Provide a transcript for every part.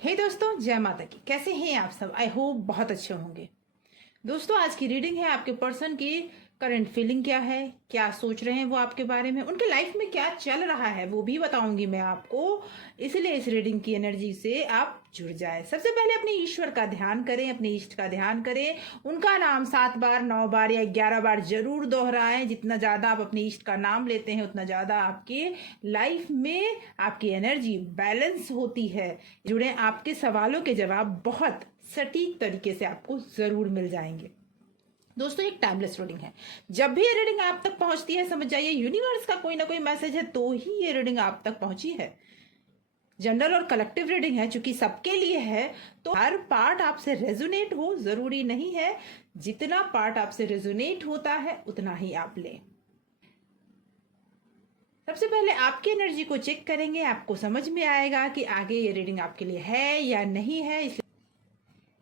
हे दोस्तों, जय माता की। कैसे हैं आप सब? आई होप बहुत अच्छे होंगे। दोस्तों, आज की रीडिंग है आपके पर्सन की करंट फीलिंग क्या है, क्या सोच रहे हैं वो आपके बारे में, उनके लाइफ में क्या चल रहा है वो भी बताऊंगी मैं आपको। इसलिए इस रीडिंग की एनर्जी से आप जुड़ जाए। सबसे पहले अपने ईश्वर का ध्यान करें, अपने इष्ट का ध्यान करें। उनका नाम 7 बार, 9 बार या 11 बार जरूर दोहराएं। जितना ज्यादा आप अपने इष्ट का नाम लेते हैं उतना ज्यादा आपके लाइफ में आपकी एनर्जी बैलेंस होती है। जुड़े, आपके सवालों के जवाब बहुत सटीक तरीके से आपको जरूर मिल जाएंगे। दोस्तों, एक टाइमलेस रीडिंग है। जब भी ये रीडिंग आप तक पहुंचती है, समझ जाइए यूनिवर्स का कोई ना कोई मैसेज है तो ही ये रीडिंग आप तक पहुंची है। जनरल और कलेक्टिव रीडिंग है, चूंकि सबके लिए है तो हर पार्ट आपसे रेजोनेट हो जरूरी नहीं है। जितना पार्ट आपसे रेजोनेट होता है उतना ही आप लें। सबसे पहले आपकी एनर्जी को चेक करेंगे, आपको समझ में आएगा कि आगे ये रीडिंग आपके लिए है या नहीं है। इसलिए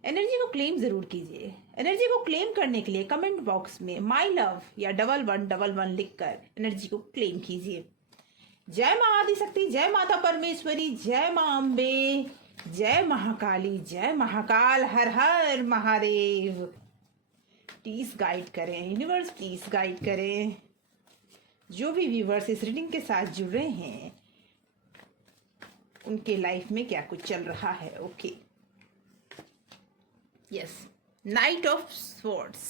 एनर्जी को क्लेम जरूर कीजिए। एनर्जी को क्लेम करने के लिए कमेंट बॉक्स में माई लव या 1111 लिखकर एनर्जी को क्लेम कीजिए। जय मां आदिशक्ति, जय माता परमेश्वरी, जय मां अम्बे, जय महाकाली, जय महाकाल, हर हर महादेव। प्लीज गाइड करें यूनिवर्स, प्लीज गाइड करें। जो भी व्यूवर्स इस रीडिंग के साथ जुड़ रहे हैं उनके लाइफ में क्या कुछ चल रहा है। Okay, yes, night of swords,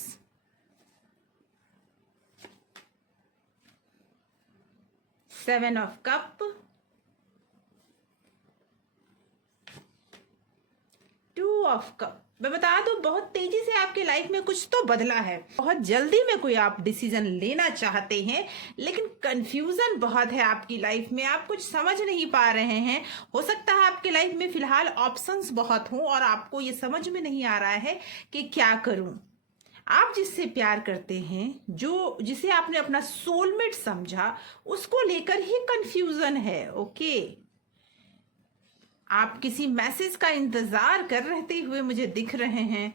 seven of cup, two of cup. मैं बता दूं, बहुत तेजी से आपके लाइफ में कुछ तो बदला है। बहुत जल्दी में कोई आप डिसीजन लेना चाहते हैं, लेकिन कंफ्यूजन बहुत है आपकी लाइफ में। आप कुछ समझ नहीं पा रहे हैं। हो सकता है आपके लाइफ में फिलहाल ऑप्शंस बहुत हों और आपको ये समझ में नहीं आ रहा है कि क्या करूं। आप जिससे प्यार करते हैं, जिसे आपने अपना सोलमेट समझा, उसको लेकर ही कंफ्यूजन है। ओके, आप किसी मैसेज का इंतजार कर रहते हुए मुझे दिख रहे हैं।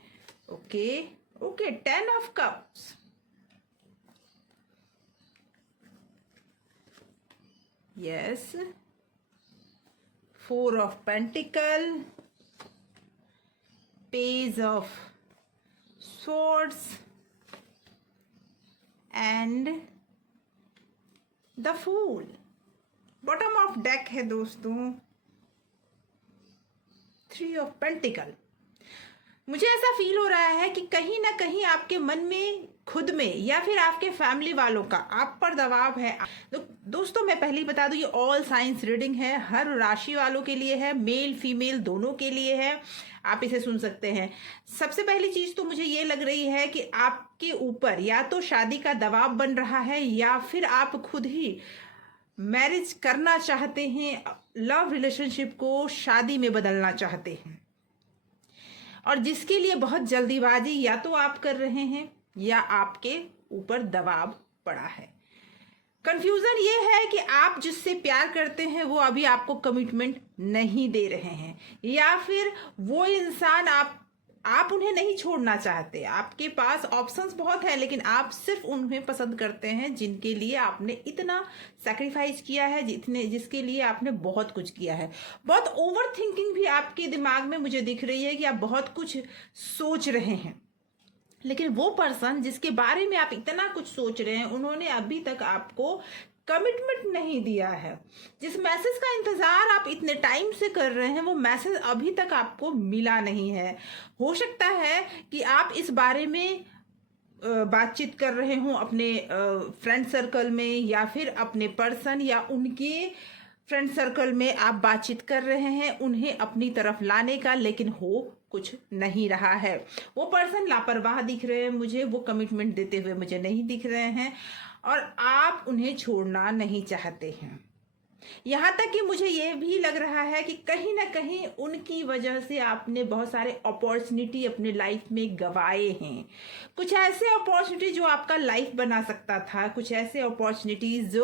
Okay okay, 10 of cups, yes, 4 of pentacle, page of swords and the fool। Bottom of deck है दोस्तों, 3 ऑफ पेंटिकल। मुझे ऐसा फील हो रहा है कि कहीं ना कहीं आपके मन में, खुद में या फिर आपके फैमिली वालों का आप पर दबाव है। तो दोस्तों, मैं पहले ही बता दूं, ये ऑल साइंस रीडिंग है, हर राशि वालों के लिए है, मेल फीमेल दोनों के लिए है। आप इसे सुन सकते हैं। सबसे पहली चीज तो मुझे ये लग रही है कि आपके ऊपर या तो शादी का दबाव बन रहा है या फिर आप खुद ही मैरिज करना चाहते हैं, लव रिलेशनशिप को शादी में बदलना चाहते हैं, और जिसके लिए बहुत जल्दीबाजी या तो आप कर रहे हैं या आपके ऊपर दबाव पड़ा है। कंफ्यूजन ये है कि आप जिससे प्यार करते हैं वो अभी आपको कमिटमेंट नहीं दे रहे हैं, या फिर वो इंसान आप उन्हें नहीं छोड़ना चाहते। आपके पास ऑप्शंस बहुत है, लेकिन आप सिर्फ उन्हें पसंद करते हैं जिनके लिए आपने इतना सैक्रिफाइस किया है, जिसके लिए आपने बहुत कुछ किया है। बहुत ओवर थिंकिंग भी आपके दिमाग में मुझे दिख रही है कि आप बहुत कुछ सोच रहे हैं, लेकिन वो पर्सन जिसके बारे में आप इतना कुछ सोच रहे हैं, उन्होंने अभी तक आपको कमिटमेंट नहीं दिया है। जिस मैसेज का इंतजार आप इतने टाइम से कर रहे हैं, वो मैसेज अभी तक आपको मिला नहीं है। हो सकता है कि आप इस बारे में बातचीत कर रहे हो अपने फ्रेंड सर्कल में, या फिर अपने पर्सन या उनके फ्रेंड सर्कल में आप बातचीत कर रहे हैं उन्हें अपनी तरफ लाने का, लेकिन हो कुछ नहीं रहा है। वो पर्सन लापरवाह दिख रहे हैं मुझे, वो कमिटमेंट देते हुए मुझे नहीं दिख रहे हैं, और आप उन्हें छोड़ना नहीं चाहते हैं। यहाँ तक कि मुझे ये भी लग रहा है कि कहीं ना कहीं उनकी वजह से आपने बहुत सारे अपॉर्चुनिटी अपने लाइफ में गंवाए हैं। कुछ ऐसे अपॉर्चुनिटी जो आपका लाइफ बना सकता था, कुछ ऐसे अपॉर्चुनिटीज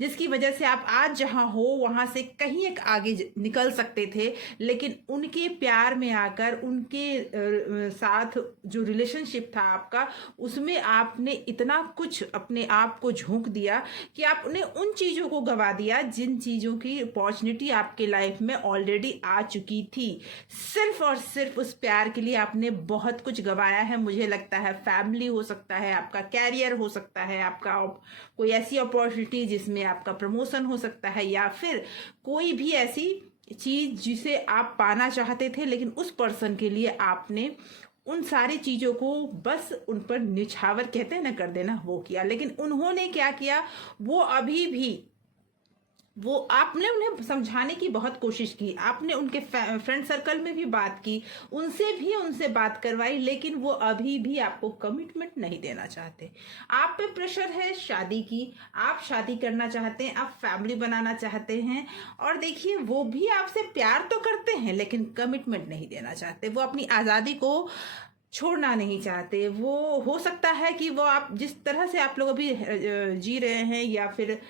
जिसकी वजह से आप आज जहाँ हो वहाँ से कहीं एक आगे निकल सकते थे, लेकिन उनके प्यार में आकर, उनके साथ जो रिलेशनशिप था आपका, उसमें आपने इतना कुछ अपने आप को झोंक दिया कि आपने उन चीज़ों को गंवा दिया जिन चीज़ों की अपॉर्चुनिटी आपके लाइफ में ऑलरेडी आ चुकी थी। सिर्फ और सिर्फ उस प्यार के लिए आपने बहुत कुछ गंवाया है। मुझे लगता है फैमिली हो सकता है, आपका कैरियर हो सकता है, आपका कोई ऐसी अपॉर्चुनिटी जिसमें आपका प्रमोशन हो सकता है, या फिर कोई भी ऐसी चीज़ जिसे आप पाना चाहते थे, लेकिन उस पर्सन के लिए आपने उन सारी चीज़ों को बस उन पर निछावर कहते हैं ना, कर देना, वो किया। लेकिन उन्होंने क्या किया, वो अभी भी वो आपने उन्हें समझाने की बहुत कोशिश की, आपने उनके फ्रेंड सर्कल में भी बात की, उनसे बात करवाई, लेकिन वो अभी भी आपको कमिटमेंट नहीं देना चाहते। आप पे प्रेशर है शादी की, आप शादी करना चाहते हैं, आप फैमिली बनाना चाहते हैं, और देखिए वो भी आपसे प्यार तो करते हैं लेकिन कमिटमेंट नहीं देना चाहते। वो अपनी आज़ादी को छोड़ना नहीं चाहते। वो हो सकता है कि वो आप जिस तरह से आप लोग अभी जी रहे हैं, या फिर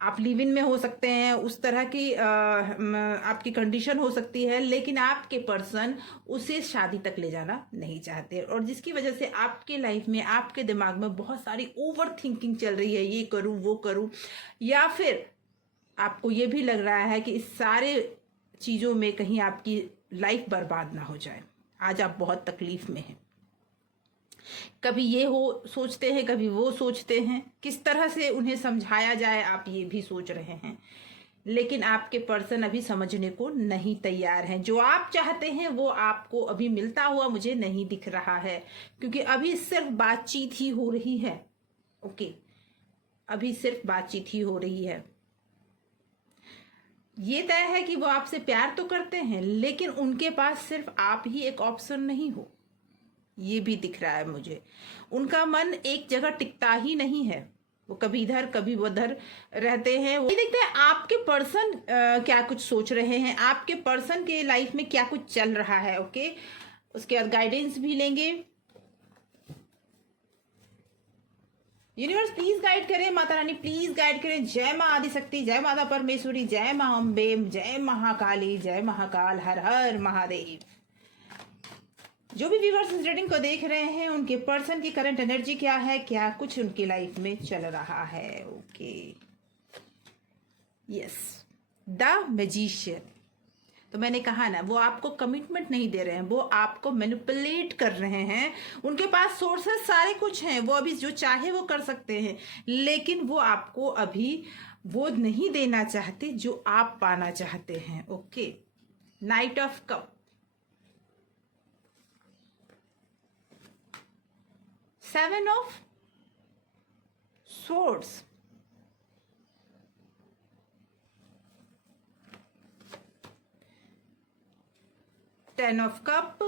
आप लिव इन में हो सकते हैं, उस तरह की आपकी कंडीशन हो सकती है, लेकिन आपके पर्सन उसे शादी तक ले जाना नहीं चाहते, और जिसकी वजह से आपके लाइफ में, आपके दिमाग में बहुत सारी ओवर थिंकिंग चल रही है, ये करूं वो करूं, या फिर आपको ये भी लग रहा है कि इस सारे चीज़ों में कहीं आपकी लाइफ बर्बाद ना हो जाए। आज आप बहुत तकलीफ में हैं, कभी ये हो सोचते हैं, कभी वो सोचते हैं, किस तरह से उन्हें समझाया जाए आप ये भी सोच रहे हैं, लेकिन आपके पर्सन अभी समझने को नहीं तैयार हैं। जो आप चाहते हैं वो आपको अभी मिलता हुआ मुझे नहीं दिख रहा है, क्योंकि अभी सिर्फ बातचीत ही हो रही है। ओके, अभी सिर्फ बातचीत ही हो रही है। ये तय है कि वो आपसे प्यार तो करते हैं, लेकिन उनके पास सिर्फ आप ही एक ऑप्शन नहीं हो, ये भी दिख रहा है मुझे। उनका मन एक जगह टिकता ही नहीं है, वो कभी इधर कभी उधर रहते हैं। वो देखते हैं आपके पर्सन क्या कुछ सोच रहे हैं, आपके पर्सन के लाइफ में क्या कुछ चल रहा है। ओके, उसके बाद गाइडेंस भी लेंगे। यूनिवर्स प्लीज गाइड करें, माता रानी प्लीज गाइड करें। जय मां आदिशक्ति, जय माता परमेश्वरी, जय मां अम्बे, जय महाकाली, जय महाकाल, हर हर महादेव। जो भी व्यूअर्स इस रीडिंग को देख रहे हैं, उनके पर्सन की करंट एनर्जी क्या है, क्या कुछ उनकी लाइफ में चल रहा है। Okay, yes, the magician. तो मैंने कहा ना, वो आपको कमिटमेंट नहीं दे रहे हैं, वो आपको मैनिपुलेट कर रहे हैं। उनके पास सोर्सेस सारे कुछ हैं, वो अभी जो चाहे वो कर सकते हैं, लेकिन वो आपको अभी वो नहीं देना चाहते जो आप पाना चाहते हैं। Okay, night of cup, seven of swords, ten of cup,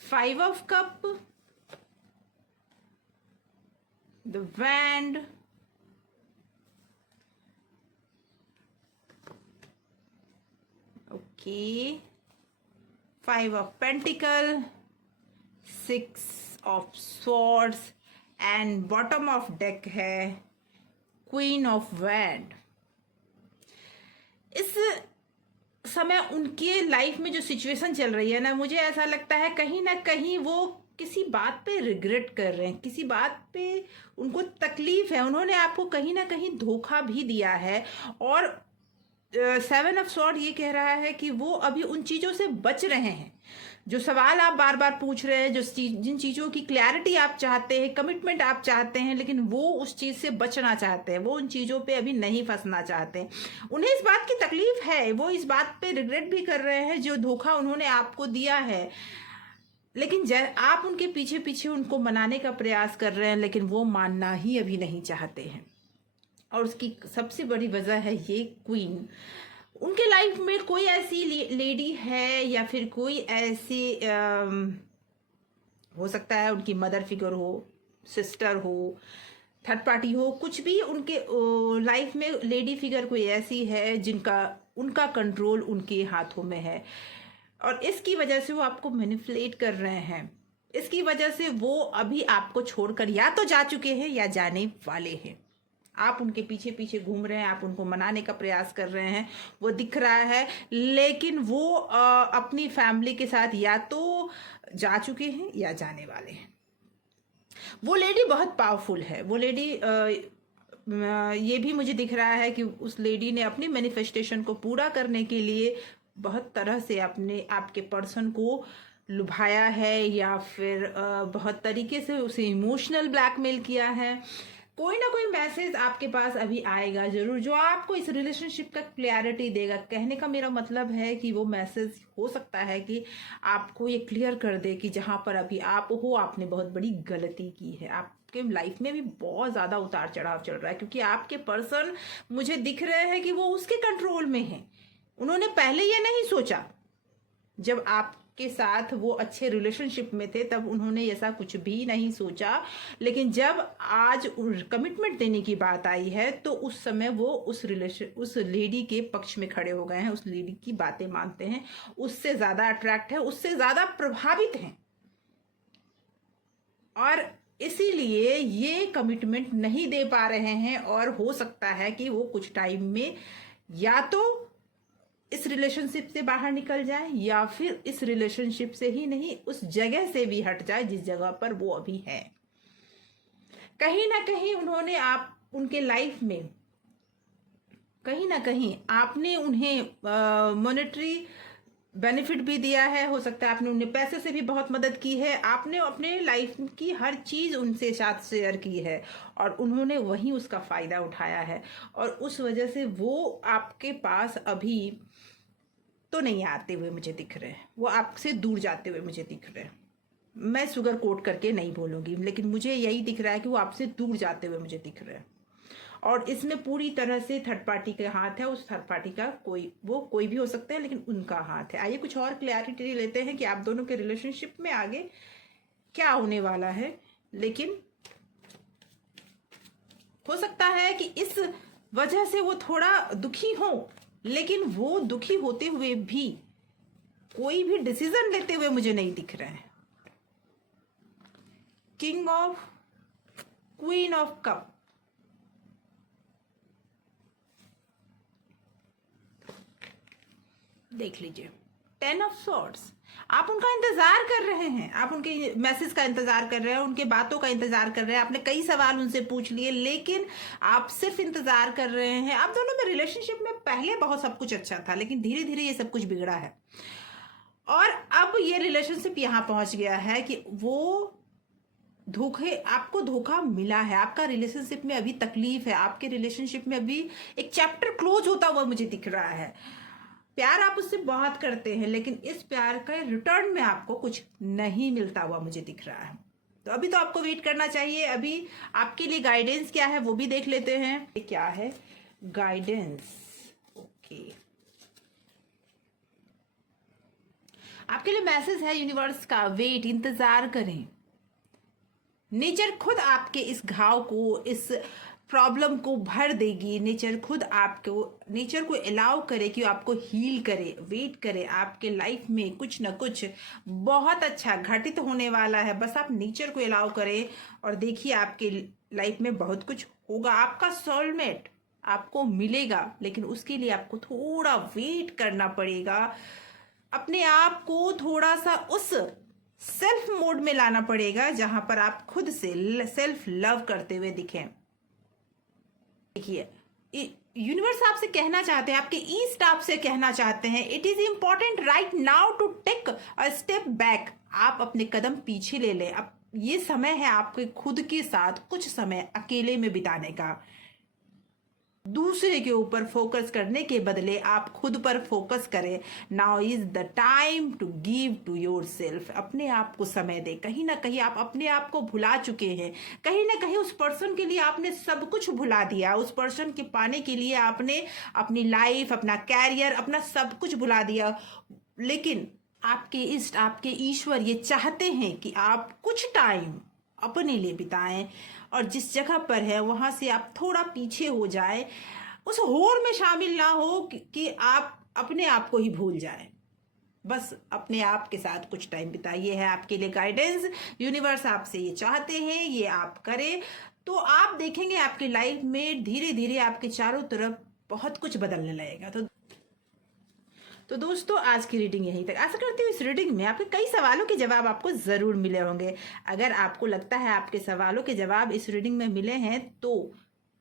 five of cup, the wand, okay, five of pentacle, six of swords, and bottom of deck है क्वीन ऑफ वैंड। इस समय उनके लाइफ में जो सिचुएशन चल रही है ना, मुझे ऐसा लगता है कहीं ना कहीं वो किसी बात पे रिग्रेट कर रहे हैं, किसी बात पे उनको तकलीफ है, उन्होंने आपको कहीं ना कहीं धोखा भी दिया है। और सेवन ऑफ सॉर्ड ये कह रहा है कि वो अभी उन चीज़ों से बच रहे हैं। जो सवाल आप बार बार पूछ रहे हैं, जिन चीज़ों की क्लैरिटी आप चाहते हैं, कमिटमेंट आप चाहते हैं, लेकिन वो उस चीज़ से बचना चाहते हैं, वो उन चीज़ों पे अभी नहीं फंसना चाहते। उन्हें इस बात की तकलीफ है, वो इस बात पे रिग्रेट भी कर रहे हैं जो धोखा उन्होंने आपको दिया है। लेकिन आप उनके पीछे पीछे उनको मनाने का प्रयास कर रहे हैं, लेकिन वो मानना ही अभी नहीं चाहते हैं। और उसकी सबसे बड़ी वजह है ये क्वीन। उनके लाइफ में कोई ऐसी लेडी है, या फिर कोई ऐसी हो सकता है उनकी मदर फिगर हो, सिस्टर हो, थर्ड पार्टी हो, कुछ भी उनके लाइफ में लेडी फिगर कोई ऐसी है जिनका उनका कंट्रोल उनके हाथों में है। और इसकी वजह से वो आपको मैनिपुलेट कर रहे हैं। इसकी वजह से वो अभी आपको छोड़कर या तो जा चुके हैं या जाने वाले हैं। आप उनके पीछे पीछे घूम रहे हैं, आप उनको मनाने का प्रयास कर रहे हैं, वो दिख रहा है। लेकिन वो अपनी फैमिली के साथ या तो जा चुके हैं या जाने वाले हैं। वो लेडी बहुत पावरफुल है, वो लेडी ये भी मुझे दिख रहा है कि उस लेडी ने अपनी मैनिफेस्टेशन को पूरा करने के लिए बहुत तरह से अपने आपके पर्सन को लुभाया है, या फिर बहुत तरीके से उसे इमोशनल ब्लैकमेल किया है। कोई ना कोई मैसेज आपके पास अभी आएगा जरूर, जो आपको इस रिलेशनशिप का क्लियरिटी देगा। कहने का मेरा मतलब है कि वो मैसेज हो सकता है कि आपको ये क्लियर कर दे कि जहां पर अभी आप हो, आपने बहुत बड़ी गलती की है। आपके लाइफ में भी बहुत ज्यादा उतार चढ़ाव चल रहा है, क्योंकि आपके पर्सन मुझे दिख रहे हैं कि वो उसके कंट्रोल में है। उन्होंने पहले ये नहीं सोचा, जब आपके साथ वो अच्छे रिलेशनशिप में थे तब उन्होंने ऐसा कुछ भी नहीं सोचा, लेकिन जब आज कमिटमेंट देने की बात आई है तो उस समय वो उस लेडी के पक्ष में खड़े हो गए हैं, उस लेडी की बातें मानते हैं, उससे ज्यादा अट्रैक्ट है, उससे ज्यादा प्रभावित हैं, और इसीलिए ये कमिटमेंट नहीं दे पा रहे हैं। और हो सकता है कि वो कुछ टाइम में या तो इस रिलेशनशिप से बाहर निकल जाए, या फिर इस रिलेशनशिप से ही नहीं, उस जगह से भी हट जाए जिस जगह पर वो अभी है। कहीं ना कहीं उन्होंने उनके लाइफ में कहीं ना कहीं आपने उन्हें मॉनेटरी बेनिफिट भी दिया है, हो सकता है आपने उन्हें पैसे से भी बहुत मदद की है, आपने अपने लाइफ की हर चीज उनसे साथ शेयर की है, और उन्होंने वहीं उसका फायदा उठाया है, और उस वजह से वो आपके पास अभी तो नहीं आते हुए मुझे दिख रहे हैं, वो आपसे दूर जाते हुए मुझे दिख रहे हैं। मैं शुगर कोट करके नहीं बोलूंगी, लेकिन मुझे यही दिख रहा है कि वो आपसे दूर जाते हुए मुझे दिख रहे हैं, और इसमें पूरी तरह से थर्ड पार्टी का हाथ है। उस थर्ड पार्टी का कोई भी हो सकता है, लेकिन उनका हाथ है। आइए कुछ और क्लैरिटी लेते हैं कि आप दोनों के रिलेशनशिप में आगे क्या होने वाला है। लेकिन हो सकता है कि इस वजह से वो थोड़ा दुखी हो, लेकिन वो दुखी होते हुए भी कोई भी डिसीजन लेते हुए मुझे नहीं दिख रहे हैं। King of queen of cup, देख लीजिए, 10 ऑफ सॉर्ड्स। आप उनका इंतजार कर रहे हैं, आप उनके मैसेज का इंतजार कर रहे हैं, उनके बातों का इंतजार कर रहे हैं। आपने कई सवाल उनसे पूछ लिए, लेकिन आप सिर्फ इंतजार कर रहे हैं। आप दोनों में रिलेशनशिप में पहले बहुत सब कुछ अच्छा था, लेकिन धीरे धीरे ये सब कुछ बिगड़ा है, और अब ये रिलेशनशिप यहां पहुंच गया है कि वो आपको धोखा मिला है। आपका रिलेशनशिप में अभी तकलीफ है, आपके रिलेशनशिप में अभी एक चैप्टर क्लोज होता हुआ मुझे दिख रहा है। प्यार आप उससे बहुत करते हैं, लेकिन इस प्यार का रिटर्न में आपको कुछ नहीं मिलता हुआ मुझे दिख रहा है। तो अभी तो आपको वेट करना चाहिए। अभी आपके लिए गाइडेंस क्या है वो भी देख लेते हैं। ये क्या है गाइडेंस? ओके, आपके लिए मैसेज है यूनिवर्स का, वेट, इंतजार करें। नेचर खुद आपके इस घाव को, इस प्रॉब्लम को भर देगी। नेचर को अलाउ करे कि आपको हील करे। वेट करे, आपके लाइफ में कुछ ना कुछ बहुत अच्छा घटित होने वाला है। बस आप नेचर को अलाउ करें और देखिए आपके लाइफ में बहुत कुछ होगा। आपका सोलमेट आपको मिलेगा, लेकिन उसके लिए आपको थोड़ा वेट करना पड़ेगा। अपने आप को थोड़ा सा उस सेल्फ मोड में लाना पड़ेगा जहां पर आप खुद से सेल्फ लव करते हुए दिखें। देखिए, यूनिवर्स आपसे कहना चाहते हैं, आपके ईस्ट आपसे कहना चाहते हैं, it is important right now to take a step back. आप अपने कदम पीछे ले लें। अब ये समय है आपके खुद के साथ कुछ समय अकेले में बिताने का। दूसरे के ऊपर फोकस करने के बदले आप खुद पर फोकस करें। Now is the time to give to yourself. अपने आप को समय दें। कहीं ना कहीं आप अपने आप को भुला चुके हैं। कहीं ना कहीं उस पर्सन के लिए आपने सब कुछ भुला दिया। उस पर्सन के पाने के लिए आपने अपनी लाइफ, अपना कैरियर, अपना सब कुछ भुला दिया। लेकिन आपके इष्ट, आपके ईश्वर ये चाहते हैं कि आप कुछ टाइम अपने लिए बिताएं, और जिस जगह पर है वहां से आप थोड़ा पीछे हो जाए। उस होड़ में शामिल ना हो कि आप अपने आप को ही भूल जाएं। बस अपने आप के साथ कुछ टाइम बिताइए। है आपके लिए गाइडेंस। यूनिवर्स आपसे ये चाहते हैं, ये आप करें तो आप देखेंगे आपकी लाइफ में धीरे धीरे आपके चारों तरफ बहुत कुछ बदलने लगेगा। तो दोस्तों, आज की रीडिंग यहीं तक। आशा करती हूँ इस रीडिंग में आपके कई सवालों के जवाब आपको जरूर मिले होंगे। अगर आपको लगता है आपके सवालों के जवाब इस रीडिंग में मिले हैं तो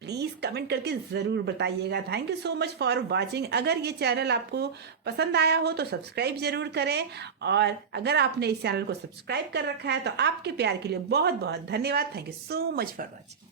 प्लीज़ कमेंट करके ज़रूर बताइएगा। Thank you so much for watching. अगर ये चैनल आपको पसंद आया हो तो सब्सक्राइब जरूर करें, और अगर आपने इस चैनल को सब्सक्राइब कर रखा है तो आपके प्यार के लिए बहुत बहुत धन्यवाद। Thank you so much for watching.